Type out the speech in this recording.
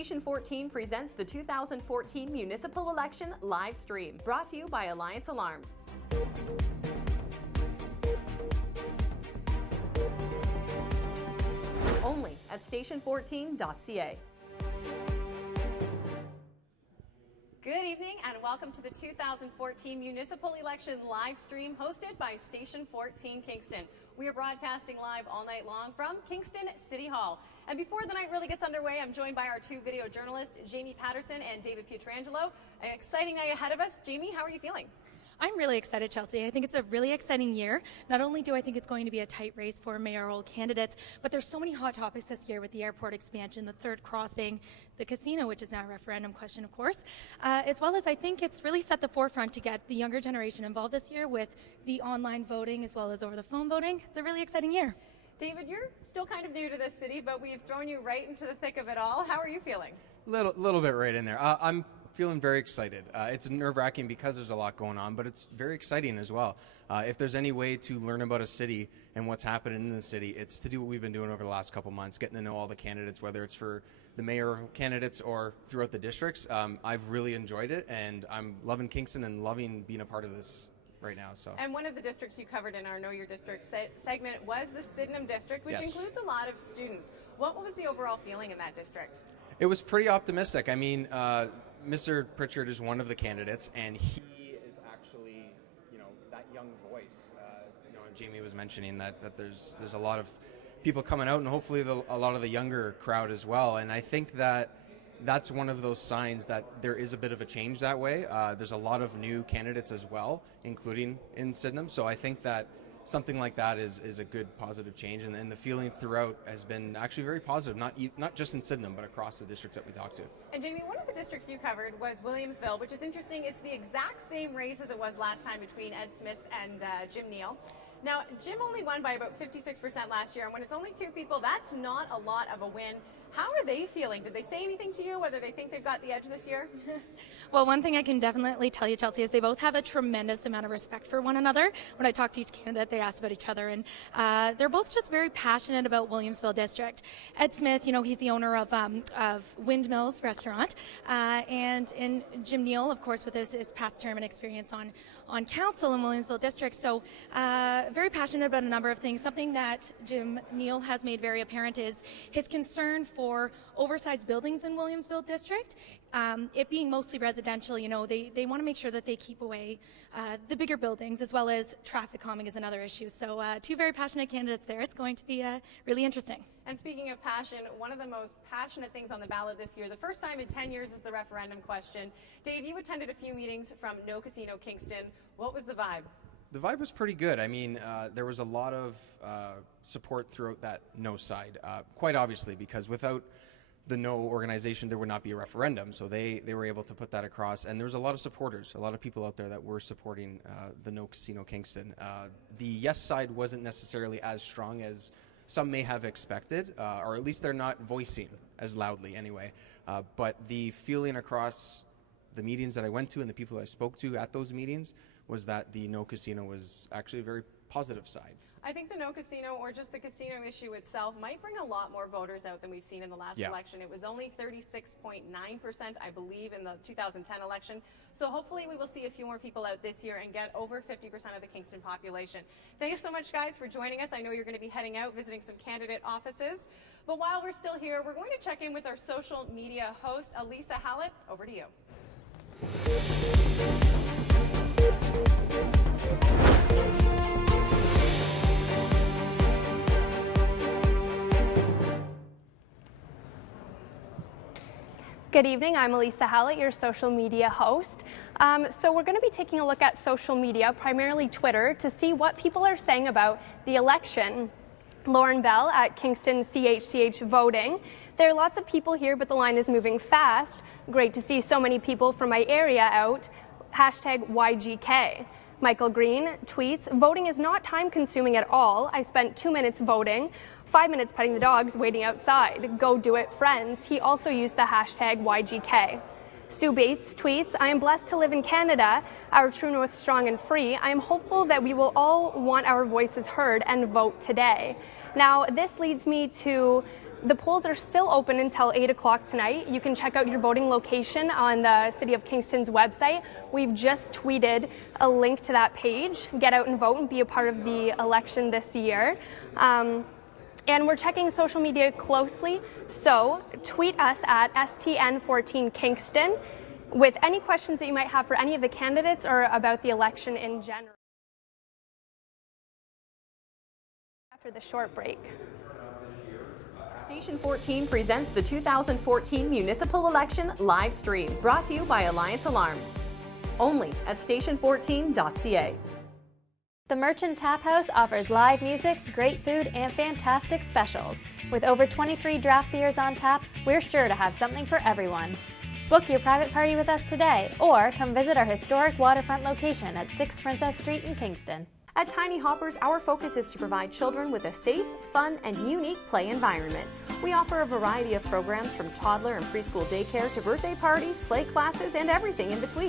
Station 14 presents the 2014 Municipal Election live stream, brought to you by Alliance Alarms. Only at station14.ca. Good evening and welcome to the 2014 Municipal Election live stream hosted by Station 14 Kingston. We are broadcasting live all night long from Kingston City Hall. And before the night really gets underway, I'm joined by our two video journalists, Jamie Patterson and David Pietrangelo. An exciting night ahead of us. Jamie, how are you feeling? I'm really excited, Chelsea. I think it's a really exciting year. Not only do I think it's going to be a tight race for mayoral candidates, but there's so many hot topics this year with the airport expansion, the third crossing, the casino, which is now a referendum question, of course, as well as I think it's really set the forefront to get the younger generation involved this year with the online voting as well as over the phone voting. It's a really exciting year. David, you're still kind of new to this city, but we've thrown you right into the thick of it all. How are you feeling? Little bit right in there. I'm feeling very excited. It's nerve-wracking because there's a lot going on, but it's very exciting as well. If there's any way to learn about a city and what's happening in the city, it's to do what we've been doing over the last couple months, getting to know all the candidates, whether it's for the mayoral candidates or throughout the districts. I've really enjoyed it, and I'm loving Kingston and loving being a part of this right now. And one of the districts you covered in our Know Your District segment was the Sydenham district, which includes a lot of students. What was the overall feeling in that district? It was pretty optimistic. I mean, Mr. Pritchard is one of the candidates, and he is actually, that young voice. Jamie was mentioning that there's a lot of people coming out, and hopefully a lot of the younger crowd as well. And I think that's one of those signs that there is a bit of a change that way. There's a lot of new candidates as well, including in Sydenham. So I think that something like that is a good positive change, and the feeling throughout has been actually very positive, not just in Sydenham, but across the districts that we talked to. And Jamie, one of the districts you covered was Williamsville, which is interesting. It's the exact same race as it was last time between Ed Smith and Jim Neal. Now, Jim only won by about 56% last year, and when it's only two people, that's not a lot of a win. How are they feeling? Did they say anything to you, whether they think they've got the edge this year? Well, one thing I can definitely tell you, Chelsea, is they both have a tremendous amount of respect for one another. When I talk to each candidate, they ask about each other, and they're both just very passionate about Williamsville District. Ed Smith, he's the owner of Windmills Restaurant, and Jim Neal, of course, with his past term and experience on council in Williamsville District. So very passionate about a number of things. Something that Jim Neal has made very apparent is his concern for oversized buildings in Williamsville District. It being mostly residential, they want to make sure that they keep away the bigger buildings, as well as traffic calming is another issue. So two very passionate candidates there. It's going to be really interesting. And speaking of passion, one of the most passionate things on the ballot this year, the first time in 10 years, is the referendum question. Dave, you attended a few meetings from No Casino Kingston. What was the vibe? The vibe was pretty good. I mean, there was a lot of support throughout that No side, quite obviously, because without the No organization, there would not be a referendum. So they were able to put that across, and there was a lot of supporters, a lot of people out there that were supporting the No Casino Kingston. The Yes side wasn't necessarily as strong as some may have expected, or at least they're not voicing as loudly anyway. But the feeling across the meetings that I went to and the people I spoke to at those meetings was that the No Casino was actually a very positive side. I think the No Casino, or just the casino issue itself, might bring a lot more voters out than we've seen in the last election. It was only 36.9%, I believe, in the 2010 election. So hopefully we will see a few more people out this year and get over 50% of the Kingston population. Thanks so much, guys, for joining us. I know you're going to be heading out, visiting some candidate offices. But while we're still here, we're going to check in with our social media host, Elisa Hallett. Over to you. Good evening, I'm Elisa Hallett, your social media host. So we're going to be taking a look at social media, primarily Twitter, to see what people are saying about the election. Lauren Bell at Kingston CHCH voting. There are lots of people here, but the line is moving fast. Great to see so many people from my area out. Hashtag YGK. Michael Green tweets, voting is not time consuming at all. I spent 2 minutes voting, 5 minutes petting the dogs waiting outside. Go do it, friends. He also used the hashtag YGK. Sue Bates tweets, I am blessed to live in Canada, our true north strong and free. I am hopeful that we will all want our voices heard and vote today. Now, this leads me to The polls are still open until 8 o'clock tonight. You can check out your voting location on the City of Kingston's website. We've just tweeted a link to that page. Get out and vote and be a part of the election this year. And we're checking social media closely, so tweet us at STN14Kingston with any questions that you might have for any of the candidates or about the election in general. After the short break. Station 14 presents the 2014 municipal election live stream, brought to you by Alliance Alarms. Only at station14.ca. The Merchant Tap House offers live music, great food, and fantastic specials. With over 23 draft beers on tap, we're sure to have something for everyone. Book your private party with us today, or come visit our historic waterfront location at 6 Princess Street in Kingston. At Tiny Hoppers, our focus is to provide children with a safe, fun, and unique play environment. We offer a variety of programs from toddler and preschool daycare to birthday parties, play classes, and everything in between.